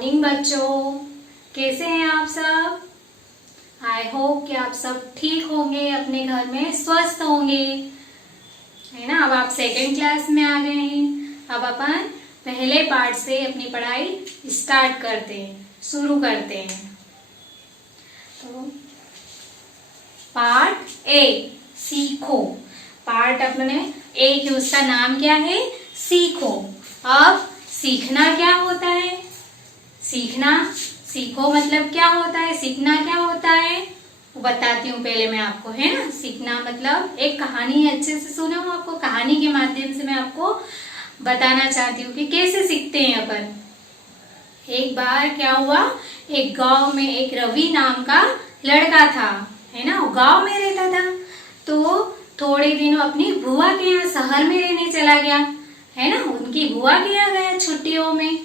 Morning बच्चों, कैसे हैं आप सब। आई होप कि आप सब ठीक होंगे, अपने घर में स्वस्थ होंगे, है ना। अब आप सेकेंड क्लास में आ गए हैं। अब अपन पहले पार्ट से अपनी पढ़ाई स्टार्ट करते हैं, शुरू करते हैं। तो पार्ट ए, सीखो। पार्ट अपने ए की उसका नाम क्या है, सीखो। अब सीखना क्या होता है, सीखो मतलब क्या होता है, सीखना क्या होता है वो बताती हूँ पहले मैं आपको, है ना। सीखना मतलब एक कहानी है, अच्छे से सुनो। आपको कहानी के माध्यम से मैं आपको बताना चाहती हूँ कि कैसे सीखते हैं अपन। एक बार क्या हुआ, एक गांव में एक रवि नाम का लड़का था, है ना। वो गांव में रहता था। तो थोड़े दिनों अपनी बुआ के यहाँ शहर में रहने चला गया, है ना। उनकी बुआ के यहाँ गया छुट्टियों में।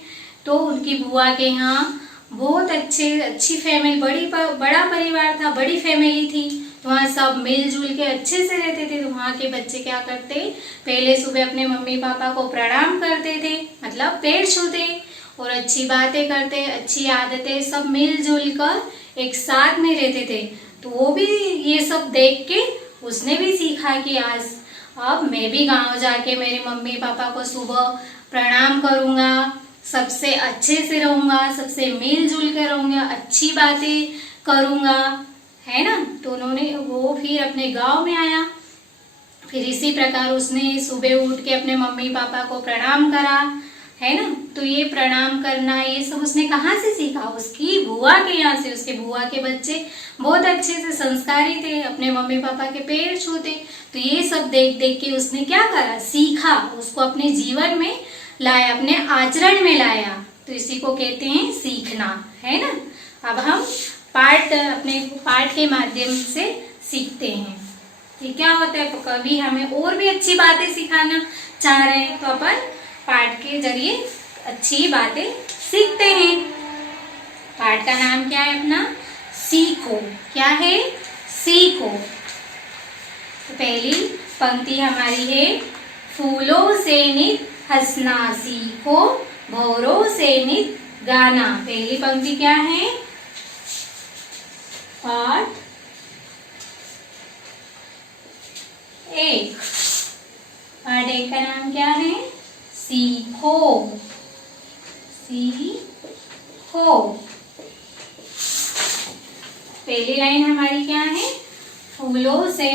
तो उनकी बुआ के यहाँ बहुत अच्छी फैमिली, बड़ा परिवार था, बड़ी फैमिली थी। तो वहाँ सब मिलजुल के अच्छे से रहते थे। तो वहाँ के बच्चे क्या करते, पहले सुबह अपने मम्मी पापा को प्रणाम करते थे, मतलब पैर छूते, और अच्छी बातें करते, अच्छी आदतें, सब मिलजुल कर एक साथ में रहते थे। तो वो भी ये सब देख के उसने भी सीखा कि आज अब मैं भी गांव जाके मेरे मम्मी पापा को सुबह प्रणाम करूंगा, सबसे अच्छे से रहूंगा, सबसे मिलजुल के रहूंगा, अच्छी बातें करूंगा, है ना। तो उन्होंने वो फिर अपने गांव में आया। फिर इसी प्रकार उसने सुबह उठ के अपने मम्मी पापा को प्रणाम करा, है ना। तो ये प्रणाम करना ये सब उसने कहाँ से सीखा, उसकी बुआ के यहाँ से। उसके बुआ के बच्चे बहुत अच्छे से संस्कारी थे, अपने मम्मी पापा के पैर छूते। तो ये सब देख देख के उसने क्या करा, सीखा, उसको अपने जीवन में लाया, अपने आचरण में लाया। तो इसी को कहते हैं सीखना, है ना। अब हम अपने पाठ के माध्यम से सीखते हैं कि क्या होता है। कभी हमें और भी अच्छी बातें सिखाना चाह रहे हैं तो अपन पाठ के जरिए अच्छी बातें सीखते हैं। पाठ का नाम क्या है अपना, सीखो। क्या है, सीखो। तो पहली पंक्ति हमारी है, फूलों से नित हंसना सीखो, भौरों से नित गाना। पहली पंक्ति क्या है, पाठ एक। पाठ एक का नाम क्या है, सीखो। सीखो। पहली लाइन हमारी क्या है, फूलों से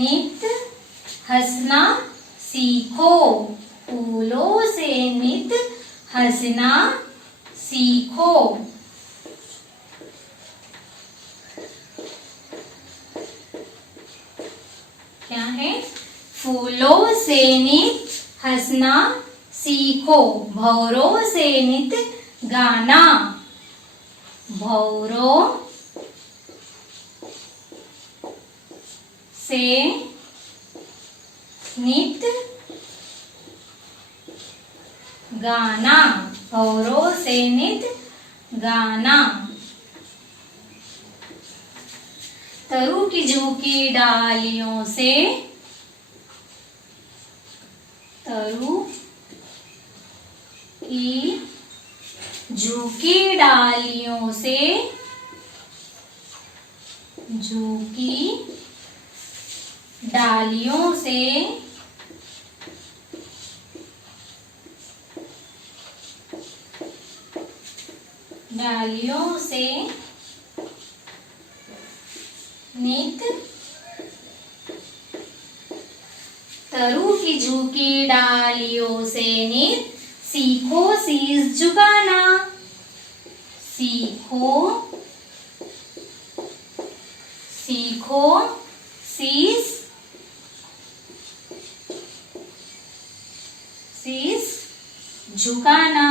नित हंसना सीखो। फूलों से नित हंसना सीखो। क्या है, फूलों से नित हंसना सीखो, भौरों से नित गाना। भौरों से नित गाना। भौरों से नित गाना। तरु की झुकी डालियों से, तरु की झुकी डालियों से, झुकी डालियों से नित, तरु की झुकी डालियों से नित सीखो शीश झुकाना। सीखो शीश झुकाना।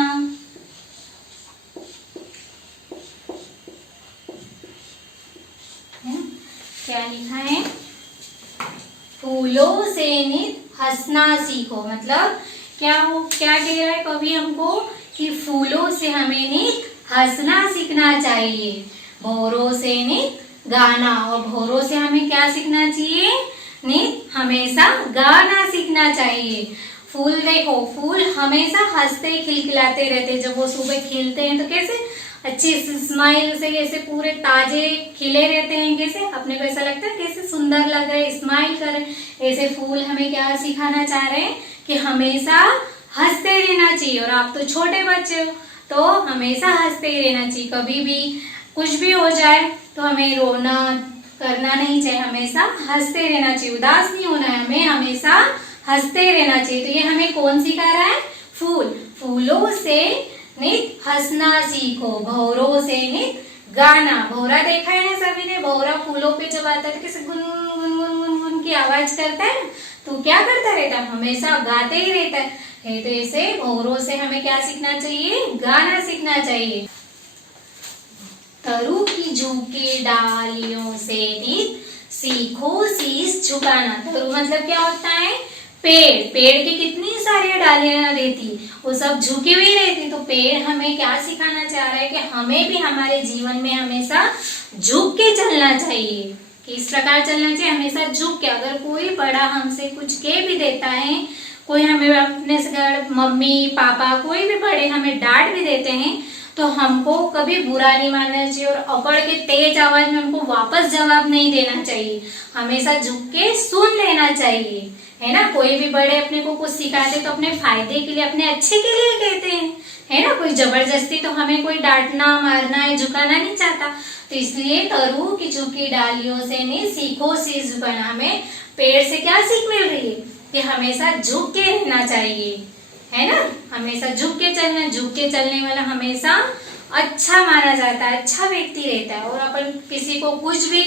क्या लिखा है, फूलों से नित हंसना सीखो। मतलब क्या कह रहा है कवि हमको कि कि फूलों से हमें नित हंसना सीखना चाहिए। भौरों से नित गाना, और भौरों से हमें क्या सीखना चाहिए? नित हमेशा गाना सीखना चाहिए। फूल देखो, फूल हमेशा हंसते खिलखिलाते रहते, जब वो सुबह खिलते हैं तो कैसे अच्छी स्माइल से कैसे पूरे ताजे खिले रहते हैं, कैसे अपने को ऐसा लगता है कैसे सुंदर लग रहे, स्माइल कर रहे। ऐसे फूल हमें क्या सिखाना चाह रहे हैं कि हमेशा हंसते रहना चाहिए। और आप तो छोटे बच्चे हो तो हमेशा हंसते ही रहना चाहिए। कभी भी कुछ भी हो जाए तो हमें रोना करना नहीं चाहिए, हमेशा हंसते रहना चाहिए, उदास नहीं होना है, हमें हमेशा हंसते रहना चाहिए। तो ये हमें कौन सिखा रहा है? फूल। फूलों से नित हंसना सीखो, भौरों से नित गाना। भौरा देखा है ना सभी ने? भौरा फूलों पे जब आता है तो कैसे गुन गुन गुन गुन गुन की आवाज करता है ना, तो क्या करता रहता है? हमेशा गाते ही रहता है। तो ऐसे भौरों से हमें क्या सीखना चाहिए? गाना सीखना चाहिए। तरु की झुकी डालियों से नित सीखो शीश झुकाना। तरु मतलब क्या होता है? पेड़। पेड़ की कितनी सारी डालियां रहती, वो सब झुकी हुई रहती। तो पेड़ हमें क्या सिखाना चाह रहा है कि हमें भी हमारे जीवन में हमेशा झुक के चलना चाहिए। किस प्रकार चलना चाहिए? हमेशा झुक के। अगर कोई बड़ा हमसे कुछ के भी देता है, कोई हमें अपने से घर मम्मी पापा कोई भी बड़े हमें डांट भी देते हैं, तो हमको कभी बुरा नहीं मानना चाहिए और अकड़ के तेज आवाज में उनको वापस जवाब नहीं देना चाहिए। हमेशा झुक के सुन लेना चाहिए, है ना। कोई भी बड़े अपने को कुछ सिखाते तो अपने फायदे के लिए, अपने अच्छे के लिए कहते हैं, है ना। कोई जबरदस्ती तो हमें कोई डांटना मारना है झुकाना नहीं चाहता। तो इसलिए तरु की झुकी डालियों से नहीं सीखो शीश झुकाना। हमें पेड़ से क्या सीख मिल रही है? कि हमेशा झुक के रहना चाहिए, है ना। हमेशा झुक के चलना। झुक के चलने वाला हमेशा अच्छा माना जाता है, अच्छा व्यक्ति रहता है। और अपन किसी को कुछ भी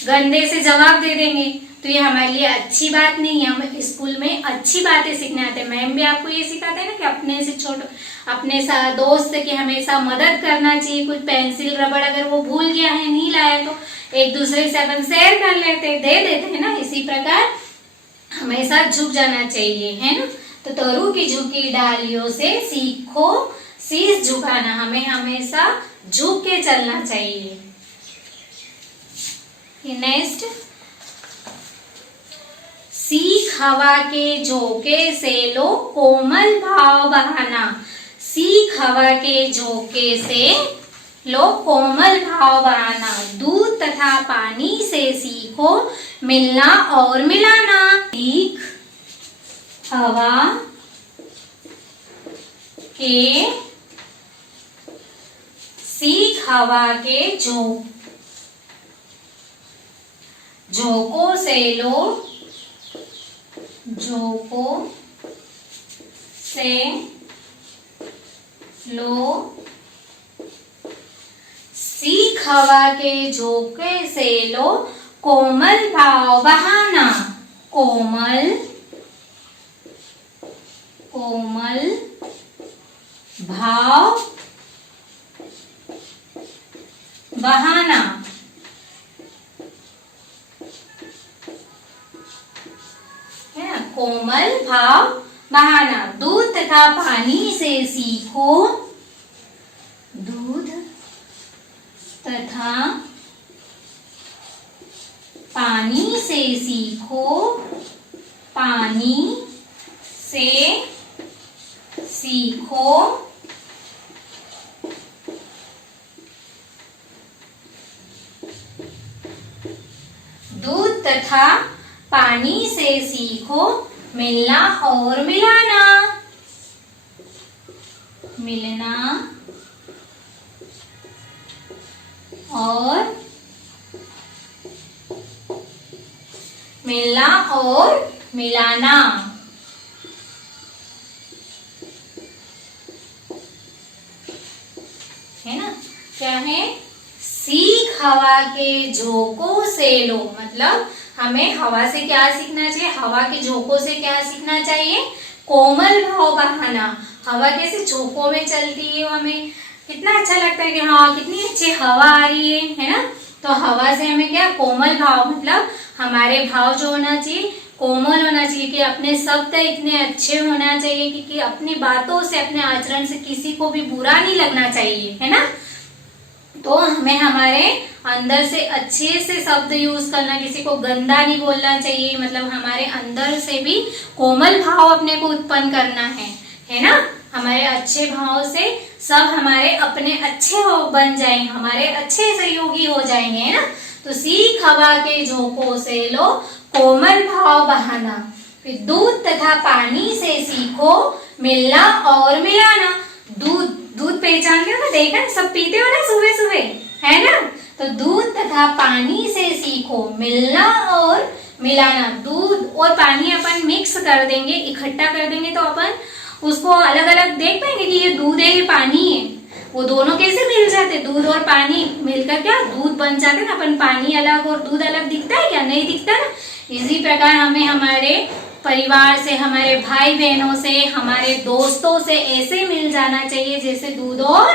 गंदे से जवाब दे देंगे तो ये हमारे लिए अच्छी बात नहीं है। हम स्कूल में अच्छी बातें सीखने आते हैं। मैम भी आपको ये सिखाते हैं ना कि अपने से छोटे अपने दोस्त की हमेशा मदद करना चाहिए। कुछ पेंसिल रबड़ अगर वो भूल गया है, नहीं लाया, तो एक दूसरे से अपन शेयर कर लेते हैं, दे देते हैं ना। इसी प्रकार हमेशा झुक जाना चाहिए, है ना। तो तरु की झुकी डालियों से सीखो शीश झुकाना। हमें हमेशा झुक के चलना चाहिए। नेक्स्ट, सीख हवा के झोंके से लो कोमल भाव बहाना। सीख हवा के झोंके से लो कोमल भाव बहाना। दूध तथा पानी से सीखो मिलना और मिलाना। सीख हवा के झोंकों से लो सीख हवा के झोंके से लो कोमल भाव बहाना। कोमल भाव बहाना, है ना। कोमल भाव बहाना। दूध तथा पानी से सीखो। दूध तथा पानी से सीखो। पानी से सीखो दूध तथा पानी से सीखो मिलना और मिलाना। मिलना और मिलाना, है ना। क्या है? सीख हवा के झोंकों से लो, मतलब हमें हवा से क्या सीखना चाहिए? हवा के झोंकों से क्या सीखना चाहिए? कोमल भाव बहाना। हवा कैसे झोंकों में चलती है, हमें कितना अच्छा लगता है कि हाँ कितनी अच्छी हवा आ रही है ना। तो हवा से हमें क्या? कोमल भाव, मतलब हमारे भाव जो होना चाहिए कोमल होना चाहिए, कि अपने शब्द इतने अच्छे होना चाहिए कि अपनी बातों से, अपने आचरण से किसी को भी बुरा नहीं लगना चाहिए, है ना। तो हमें हमारे अंदर से अच्छे से शब्द यूज करना, किसी को गंदा नहीं बोलना चाहिए, मतलब हमारे अंदर से भी कोमल भाव अपने को उत्पन्न करना है ना। हमारे अच्छे भाव से सब हमारे अपने अच्छे हो बन जाएंगे, हमारे अच्छे सहयोगी हो जाएंगे, है ना। तो सीख हवा के झोंकों से लो कोमल भाव बहाना, फिर दूध तथा पानी से सीखो मिलना और मिलाना। दूध पहचानते हो ना, देखा ना, सब पीते हो ना सुबह सुबह, है ना। तो दूध तथा पानी से सीखो मिलना और मिलाना। दूध और पानी अपन मिक्स कर देंगे, इकट्ठा कर देंगे, तो अपन उसको अलग अलग देख पाएंगे कि ये दूध है, ये पानी है। वो दोनों कैसे मिल जाते, दूध और पानी मिलकर क्या दूध बन जाते ना। अपन पानी अलग और दूध अलग दिखता है क्या, नहीं दिखता ना। इसी प्रकार हमें हमारे परिवार से, हमारे भाई बहनों से, हमारे दोस्तों से ऐसे मिल जाना चाहिए जैसे दूध और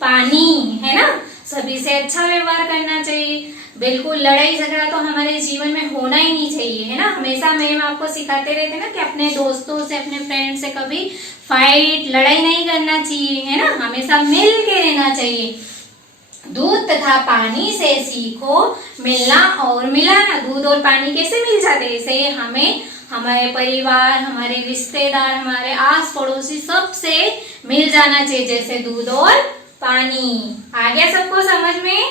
पानी, है ना। सभी से अच्छा व्यवहार करना चाहिए। बिल्कुल लड़ाई झगड़ा तो हमारे जीवन में होना ही नहीं चाहिए, है ना। हमेशा मैम आपको सिखाते रहते ना कि अपने दोस्तों से, अपने फ्रेंड से कभी फाइट, लड़ाई नहीं करना चाहिए, है ना। हमेशा मिल के रहना चाहिए। दूध तथा पानी से सीखो मिलना और मिलाना। दूध और पानी कैसे मिल जाते, ऐसे हमें हमारे परिवार, हमारे रिश्तेदार, हमारे आस पड़ोसी सबसे मिल जाना चाहिए जैसे दूध और पानी। आ गया सबको समझ में,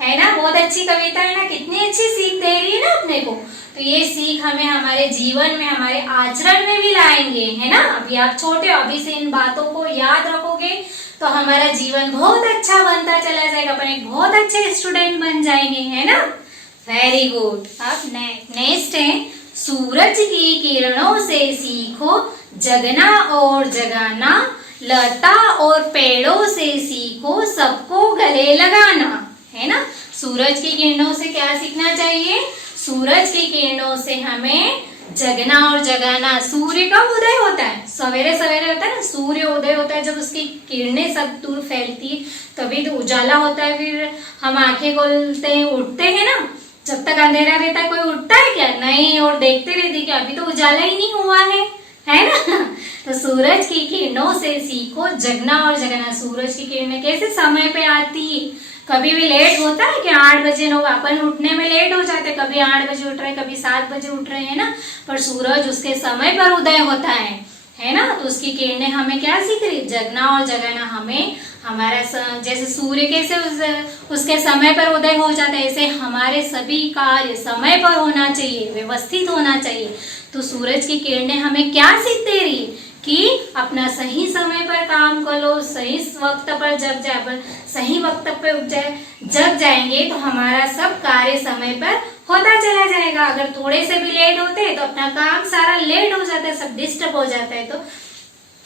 है ना। बहुत अच्छी कविता है ना, कितनी अच्छी सीख दे रही है ना अपने को। तो ये सीख हमें हमारे जीवन में, हमारे आचरण में भी लाएंगे, है ना। अभी आप छोटे हो, अभी से इन बातों को याद रखोगे तो हमारा जीवन बहुत अच्छा बनता चला जाएगा, अपन एक बहुत अच्छे स्टूडेंट बन जाएंगे, है ना। Very good. अब नेक्स्ट है, सूरज की किरणों से सीखो जगना और जगाना, लता और पेड़ों से सीखो सबको गले लगाना, है ना। सूरज की किरणों से क्या सीखना चाहिए, सूरज की किरणों से हमें जगना और जगाना। सूर्य कब उदय होता है, सवेरे सवेरे होता है ना, सूर्य उदय होता है, जब उसकी किरणें सब दूर फैलती है तभी तो उजाला होता है। फिर हम आंखें खोलते हैं, उठते हैं ना। जब तक अंधेरा रहता है कोई उठता है क्या, नहीं। और देखते रहते कि अभी तो उजाला ही नहीं हुआ है ना। तो सूरज की किरणों से सीखो जगना और जगाना। सूरज की किरणें कैसे समय पे आती है, कभी भी लेट होता है कि 8 बजे लोग अपन उठने में लेट हो जाते, कभी 8 बजे उठ रहे, कभी 7 बजे उठ रहे हैं ना। पर सूरज उसके समय पर उदय होता है ना। तो उसकी किरणें हमें क्या सीख रही, जगना और जगाना। हमें हमारा जैसे सूर्य कैसे उसके समय पर उदय हो जाता है, ऐसे हमारे सभी कार्य समय पर होना चाहिए, व्यवस्थित होना चाहिए। तो सूरज की किरणें हमें क्या सीख दे रही है कि अपना सही समय पर काम करो, सही वक्त पर सही वक्त पे जग जाएंगे तो हमारा सब कार्य समय पर होता चला जाएगा। अगर थोड़े से भी लेट होते हैं तो अपना काम सारा लेट हो जाता है, सब डिस्टर्ब हो जाता है। तो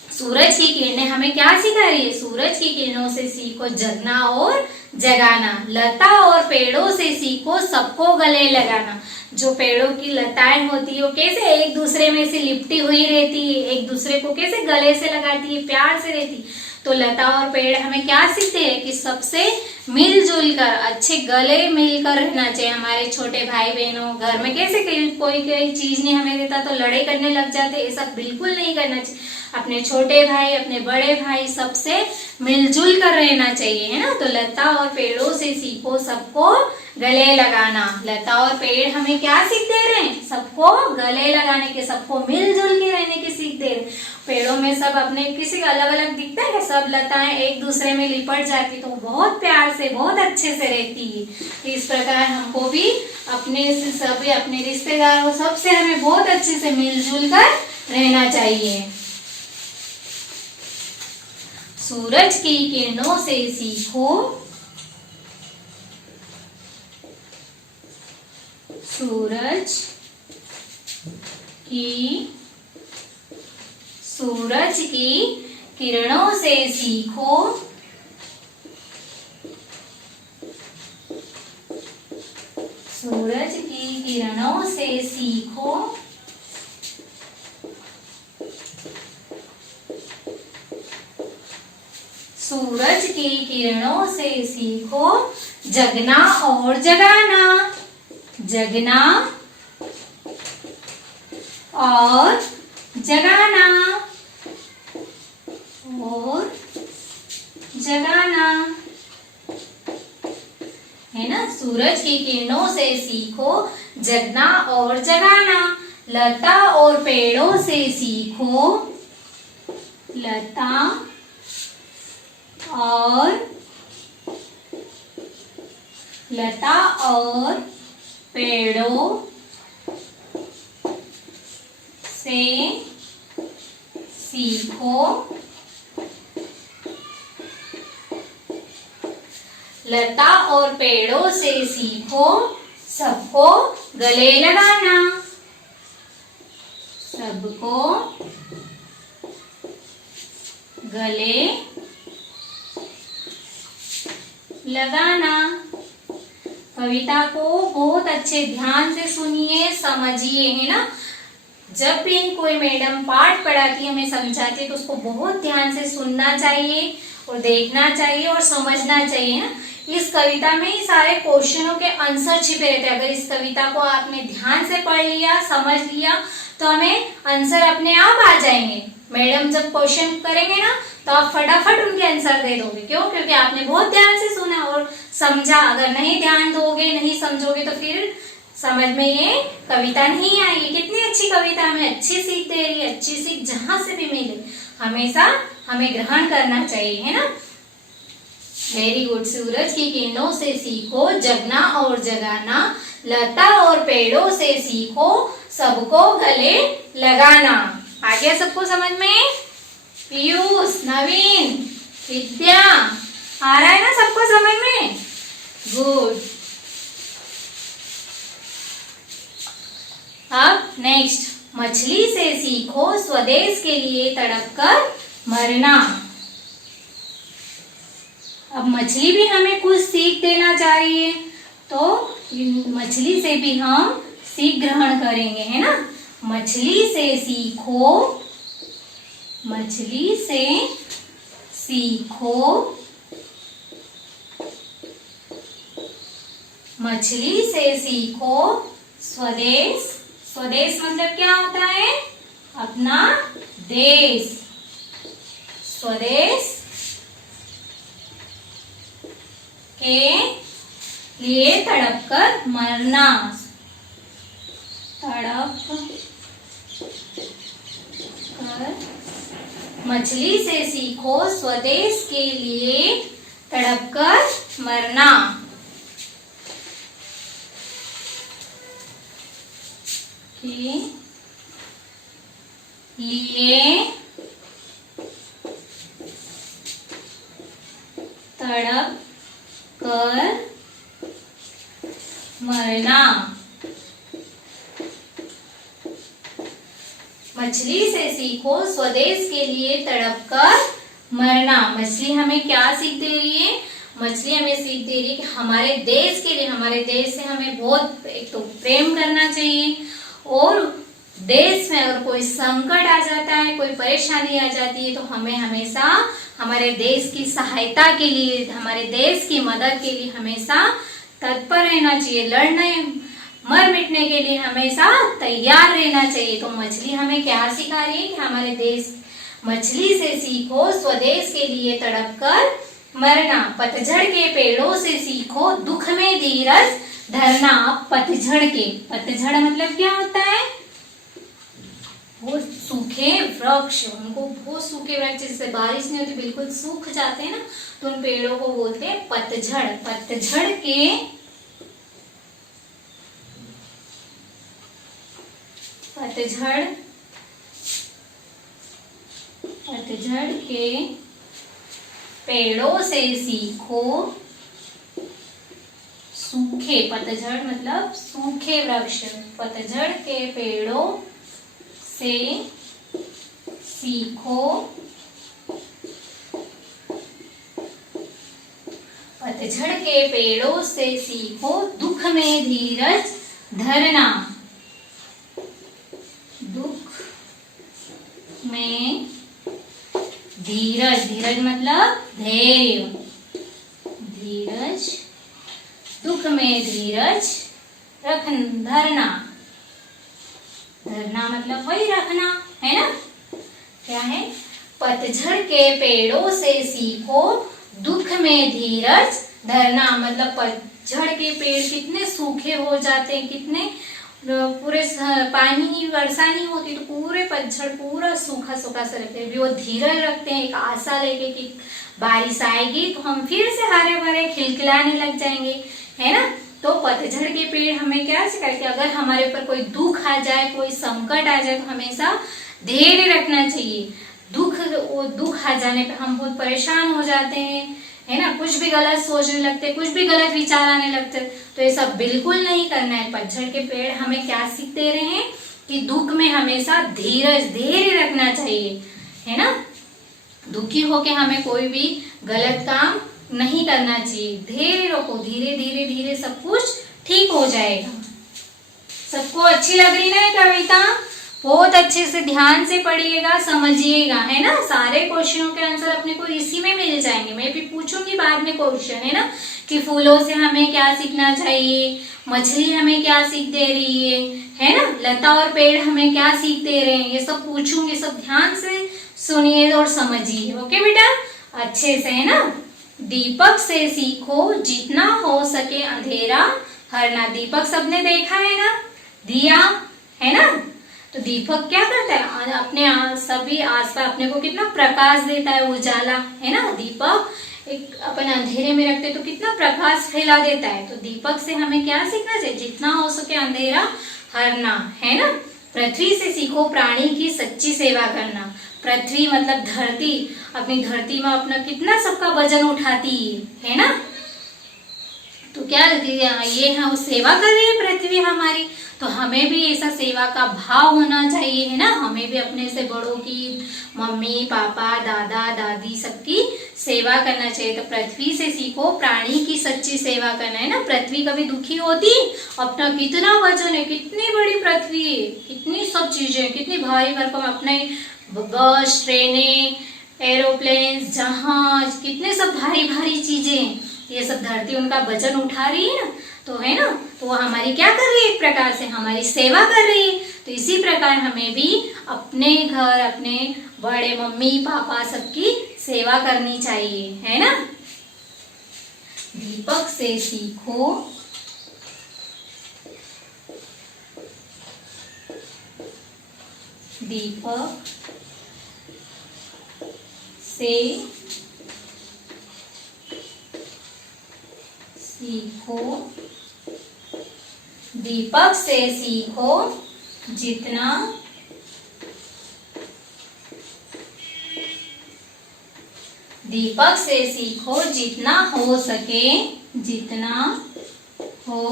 सूरज की किरणें हमें क्या सिखा रही है, सूरज की किरणों से सीखो जगना और जगाना, लता और पेड़ों से सीखो सबको गले लगाना। जो पेड़ों की लताएं होती है वो कैसे एक दूसरे में से लिपटी हुई रहती है, एक दूसरे को कैसे गले से लगाती है, प्यार से रहती। तो लता और पेड़ हमें क्या सीखते हैं कि सबसे मिलजुल कर, अच्छे गले मिलकर रहना चाहिए। हमारे छोटे भाई बहनों घर में कैसे कोई चीज नहीं हमें देता तो लड़ाई करने लग जाते, ऐसा बिल्कुल नहीं करना चाहिए। अपने छोटे भाई, अपने बड़े भाई सबसे मिलजुल कर रहना चाहिए, है ना। तो लता और पेड़ों से सीखो सबको गले लगाना। लता और पेड़ हमें क्या सीख दे रहे हैं, सबको गले लगाने के, सबको मिलजुल के रहने की सीख दे रहे। पेड़ों में सब अपने किसी का अलग अलग दिखता है, सब लताएं एक दूसरे में लिपट जाती तो बहुत प्यार से, बहुत अच्छे से रहती है। तो इस प्रकार हमको भी अपने से सभी, अपने रिश्तेदारों सबसे हमें बहुत अच्छे से मिलजुल कर रहना चाहिए। सूरज की किरणों से सीखो, सूरज की किरणों से सीखो, सूरज की किरणों से सीखो सूरज की किरणों से सीखो जगना और जगाना। जगना और जगाना, और जगाना, है ना। सूरज की किरणों से सीखो जगना और जगाना। लता और पेड़ों से सीखो, लता और पेड़ों से सीखो, लता और पेड़ों से सीखो सबको गले लगाना, सबको गले लगाना। कविता को बहुत अच्छे ध्यान से सुनिए, समझिए, है ना। जब भी कोई मैडम पाठ पढ़ाती है, हमें समझाती है, तो उसको बहुत ध्यान से सुनना चाहिए और देखना चाहिए और समझना चाहिए ना। इस कविता में ही सारे क्वेश्चनों के आंसर छिपे रहते हैं। अगर इस कविता को आपने ध्यान से पढ़ लिया, समझ लिया, तो हमें आंसर अपने आप आ जाएंगे। मैडम जब क्वेश्चन करेंगे ना, तो आप फटाफट उनके आंसर दे दोगे। क्यों? क्योंकि आपने बहुत ध्यान से सुना और समझा। अगर नहीं ध्यान दोगे, नहीं समझोगे, तो फिर समझ में ये कविता नहीं आएगी। कितनी अच्छी कविता, हमें अच्छी सीख दे रही है। अच्छी सीख जहां से भी मिले हमेशा हमें ग्रहण करना चाहिए, है ना। Very good. सूरज की किरणों से सीखो जगना और जगाना, लता और पेड़ों से सीखो सबको गले लगाना। आ गया सबको समझ में? पीयूष, नवीन, विद्या, आ रहा है ना सबको समझ में? गुड। अब नेक्स्ट, मछली से सीखो स्वदेश के लिए तड़प कर मरना। अब मछली भी हमें कुछ सीख देना चाहिए, तो मछली से भी हम सीख ग्रहण करेंगे, है ना। मछली से सीखो, मछली से सीखो, मछली से सीखो स्वदेश। स्वदेश मतलब क्या होता है? अपना देश। स्वदेश के लिए तड़प कर मरना, तड़प कर। मछली से सीखो स्वदेश के लिए तड़प कर मरना। के लिए तड़प कर मरना। मछली से सीखो स्वदेश के लिए तड़प कर मरना। मछली हमें क्या सीख दे रही है? मछली हमें सीख दे रही है कि हमारे देश के लिए, हमारे देश से हमें बहुत एक तो प्रेम करना चाहिए, और देश में अगर कोई संकट आ जाता है, कोई परेशानी आ जाती है, तो हमें हमेशा हमारे देश की सहायता के लिए, हमारे देश की मदद के लिए हमेशा तत्पर रहना चाहिए। लड़ने मर मिटने के लिए हमेशा तैयार रहना चाहिए। तो मछली हमें क्या सिखा रही है कि हमारे देश, मछली से सीखो स्वदेश के लिए तड़प कर मरना। पतझड़ के पेड़ों से सीखो दुख में धीरज धरना। पतझड़ के, पतझड़ मतलब क्या होता है? वो सूखे वृक्ष, उनको बहुत सूखे वृक्ष, जिससे बारिश नहीं होती, बिल्कुल सूख जाते हैं ना, तो उन पेड़ों को बोलते हैं पतझड़। पतझड़ के पेड़ों से सीखो सूखे, पतझड़ मतलब सूखे वृक्ष। पतझड़ के पेड़ों से सीखो, पतझड़ के पेड़ों से सीखो दुख में धीरज धरना। दुख में धीरज, धीरज मतलब धैर्य, धीरज, दुख में धीरज धरना। धरना मतलब वही रखना, है ना। क्या है, पतझड़ के पेड़ों से सीखो दुख में धीरज धरना। मतलब पतझड़ के पेड़ कितने सूखे हो जाते हैं, कितने पूरे पानी वर्षा नहीं होती तो पूरे पतझड़ पूरा सूखा सूखा सा रहते हैं, वो धीरज रखते हैं, एक आशा लेके कि बारिश आएगी तो हम फिर से हरे भरे खिलखिलाने लग जाएंगे, है ना। तो पतझड़ के पेड़ हमें क्या सिखाते हैं, अगर हमारे ऊपर कोई दुख आ जाए, कोई संकट आ जाए तो हमेशा धैर्य रखना चाहिए। दुख आ जाने पे हम बहुत परेशान हो जाते हैं, है ना, कुछ भी गलत सोचने लगते, कुछ भी गलत विचार आने लगते, तो ये सब बिल्कुल नहीं करना है। पतझड़ के पेड़ हमें क्या सीख दे रहे हैं कि दुख में हमेशा धैर्य रखना चाहिए, है ना। दुखी होके हमें कोई भी गलत काम नहीं करना चाहिए, धैर्य रखो, धीरे धीरे धीरे सब कुछ ठीक हो जाएगा। सबको अच्छी लग रही ना ये कविता? बहुत अच्छे से ध्यान से पढ़िएगा, समझिएगा, है ना। सारे क्वेश्चनों के आंसर अपने को इसी में मिल जाएंगे। मैं भी पूछूंगी बाद में क्वेश्चन, है ना, कि फूलों से हमें क्या सीखना चाहिए, मछली हमें क्या सीख दे रही है ना, लता और पेड़ हमें क्या सीख दे रहे हैं, ये सब पूछूंगी। सब ध्यान से सुनिए और समझिए, ओके बेटा, अच्छे से, है ना। दीपक से सीखो जितना हो सके अंधेरा हरना। दीपक सबने देखा है ना, दिया, है ना। तो दीपक क्या करता है, अपने सभी आसपास अपने को कितना प्रकाश देता है, उजाला, है ना। दीपक एक अपन अंधेरे में रखते तो कितना प्रकाश फैला देता है। तो दीपक से हमें क्या सीखना चाहिए, जितना हो सके अंधेरा हरना, है ना। पृथ्वी से सीखो प्राणी की सच्ची सेवा करना। पृथ्वी मतलब धरती, अपनी धरती में अपना कितना सबका वजन उठाती है ना। तो क्या ये है, वो सेवा कर रही है पृथ्वी हमारी, तो हमें भी ऐसा सेवा का भाव होना चाहिए, है ना। हमें भी अपने से बड़ों की, मम्मी पापा दादा दादी सबकी सेवा करना चाहिए। तो पृथ्वी से सीखो प्राणी की सच्ची सेवा करना, है ना। पृथ्वी कभी दुखी होती, अपना कितना वजन है, कितनी बड़ी पृथ्वी है, कितनी सब चीजें, कितनी भारी भरकम, अपने बस, ट्रेनें, एरोप्लेन, जहाज, कितने सब भारी भारी चीजें, ये सब धरती उनका वजन उठा रही है ना, तो है ना। तो वो हमारी क्या कर रही है, एक प्रकार से हमारी सेवा कर रही है। तो इसी प्रकार हमें भी अपने घर, अपने बड़े मम्मी पापा सबकी सेवा करनी चाहिए, है ना। दीपक से सीखो दीपक से सीखो, दीपक से सीखो जितना दीपक से सीखो जितना हो सके, जितना हो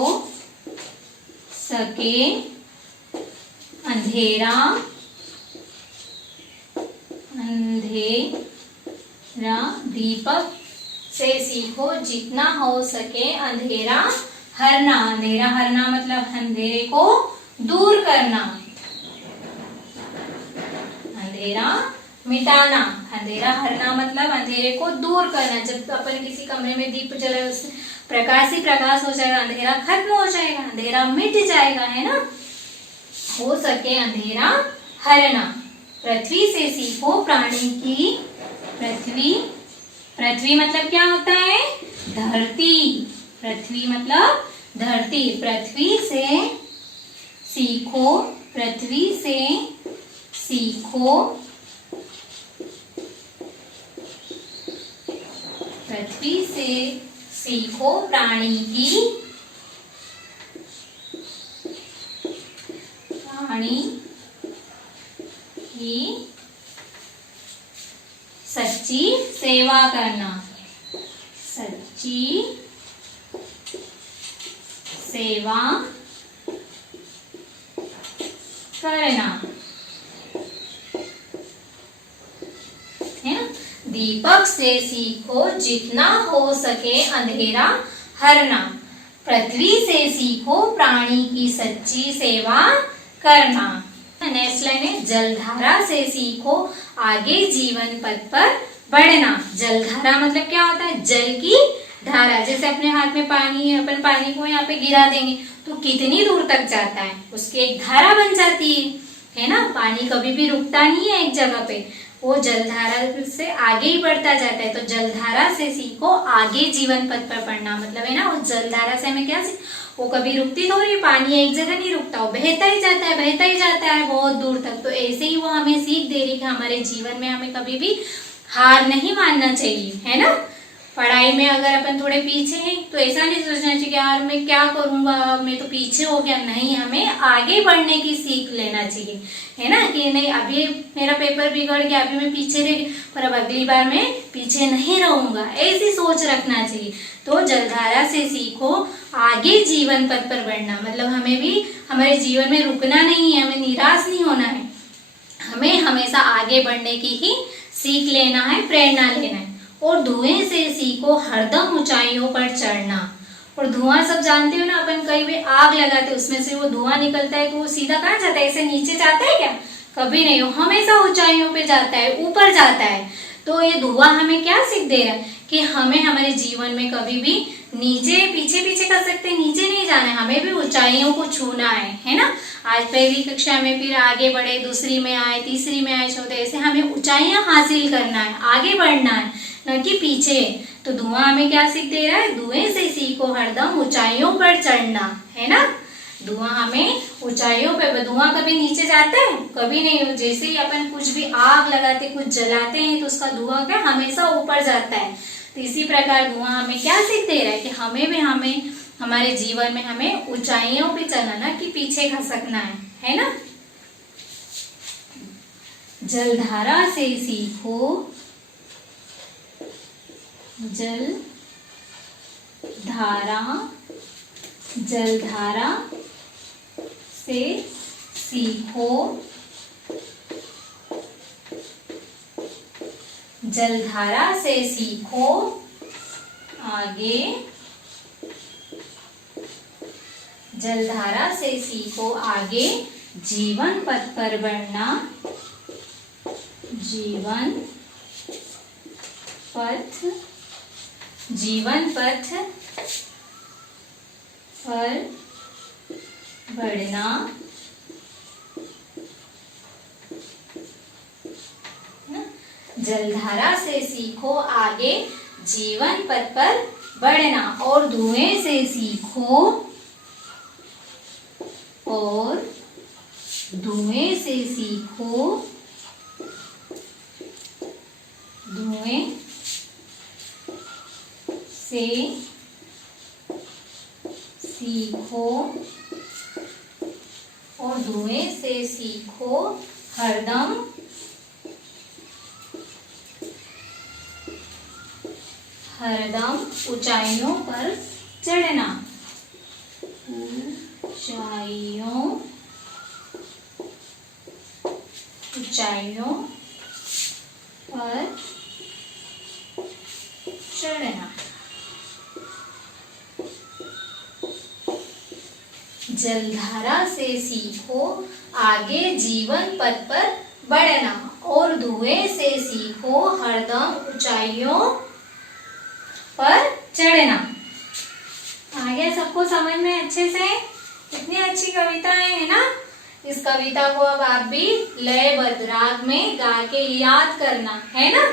सके अंधेरा दीपक से सीखो जितना हो सके अंधेरा हरना। अंधेरा हरना मतलब अंधेरे को दूर करना, अंधेरा मिटाना। अंधेरा हरना मतलब अंधेरे को दूर करना। जब अपन किसी कमरे में दीप जलाए, उससे प्रकाश ही प्रकाश हो जाएगा, अंधेरा खत्म हो जाएगा, अंधेरा मिट जाएगा, है ना। हो सके अंधेरा हरना। पृथ्वी से सीखो प्राणी की, पृथ्वी मतलब क्या होता है, धरती। पृथ्वी मतलब धरती। पृथ्वी से सीखो, पृथ्वी से सीखो, पृथ्वी से सीखो प्राणी की सच्ची सेवा करना, सच्ची सेवा करना, है ना। दीपक से सीखो जितना हो सके अंधेरा हरना। पृथ्वी से सीखो प्राणी की सच्ची सेवा करना। नेक्स्ट लाइन है, जलधारा से सीखो आगे जीवन पथ पर बढ़ना। जलधारा मतलब क्या होता है, जल की धारा। जैसे अपने हाथ में पानी है, अपन पानी को यहाँ पे गिरा देंगे तो कितनी दूर तक जाता है, उसकी एक धारा बन जाती है। है ना। पानी कभी भी रुकता नहीं है एक जगह पे, वो जलधारा से आगे ही बढ़ता जाता है। तो जलधारा से सीखो आगे जीवन पथ पर बढ़ना, मतलब है ना उस जलधारा से हमें क्या वो कभी रुकती थोड़ी, पानी एक जगह नहीं रुकता, वो बहता ही जाता है, बहता ही जाता है बहुत दूर तक। तो ऐसे ही वो हमें सीख दे रही कि हमारे जीवन में हमें कभी भी हार नहीं मानना चाहिए, है ना। पढ़ाई में अगर अपन थोड़े पीछे हैं तो ऐसा नहीं सोचना चाहिए कि यार मैं क्या करूंगा, मैं तो पीछे हो गया। नहीं, हमें आगे बढ़ने की सीख लेना चाहिए, है ना। कि नहीं अभी मेरा पेपर बिगड़ गया, अभी मैं पीछे रह गई, पर अब अगली बार मैं पीछे नहीं रहूंगा, ऐसी सोच रखना चाहिए। तो जलधारा से सीखो आगे जीवन पथ पर बढ़ना, मतलब हमें भी हमारे जीवन में रुकना नहीं है, हमें निराश नहीं होना है, हमें हमेशा आगे बढ़ने की ही सीख लेना है, प्रेरणा लेना है। और धुएं से सीखो हरदम ऊंचाइयों पर चढ़ना। और धुआं सब जानते हो ना, अपन कहीं भी आग लगाते उसमें से वो धुआं निकलता है तो वो सीधा कहाँ जाता है, ऐसे नीचे जाता है क्या? कभी नहीं, वो हमेशा ऊंचाइयों पे जाता है, ऊपर जाता है। तो ये धुआं हमें क्या सीख दे रहा है कि हमें हमारे जीवन में कभी भी नीचे पीछे पीछे कर सकते, नीचे नहीं जाना है, हमें भी ऊंचाइयों को छूना है ना। आज पहली कक्षा में, फिर आगे बढ़े, दूसरी में आए, तीसरी में आए, चौथे, ऐसे हमें ऊंचाइयां हासिल करना है, आगे बढ़ना है, न कि पीछे। तो धुआं हमें क्या सीख दे रहा है, धुएं से सीखो हरदम ऊंचाइयों पर चढ़ना, है ना। धुआं हमें ऊंचाइयों पे, धुआं कभी नीचे जाता है? कभी नहीं। जैसे ही अपन कुछ भी आग लगाते, कुछ जलाते हैं तो उसका धुआं क्या हमेशा ऊपर जाता है। तो इसी प्रकार धुआं हमें क्या सीख दे रहा है कि हमें हमारे जीवन में हमें ऊंचाइयों पे चलना, ना कि पीछे खसकना है ना। जलधारा से सीखो, जलधारा से सीखो, जलधारा से सीखो आगे, जलधारा से सीखो आगे जीवन पथ पर बढ़ना, जीवन पथ पर बढ़ना। जलधारा से सीखो आगे जीवन पथ पर बढ़ना, और धुएं से सीखो, और धुएं से सीखो, धुएं से सीखो, और धुएं से सीखो हरदम ऊंचाइयों पर चढ़ना, ऊंचाइयों पर चढ़ना। जलधारा से सीखो आगे जीवन पथ पर बढ़ना, और धुएं से सीखो हरदम ऊंचाइयों पर चढ़ना। आ गया सबको समझ में अच्छे से? कितनी अच्छी कविता है ना। इस कविता को अब आप भी लयबद्ध राग में गा के याद करना, है ना।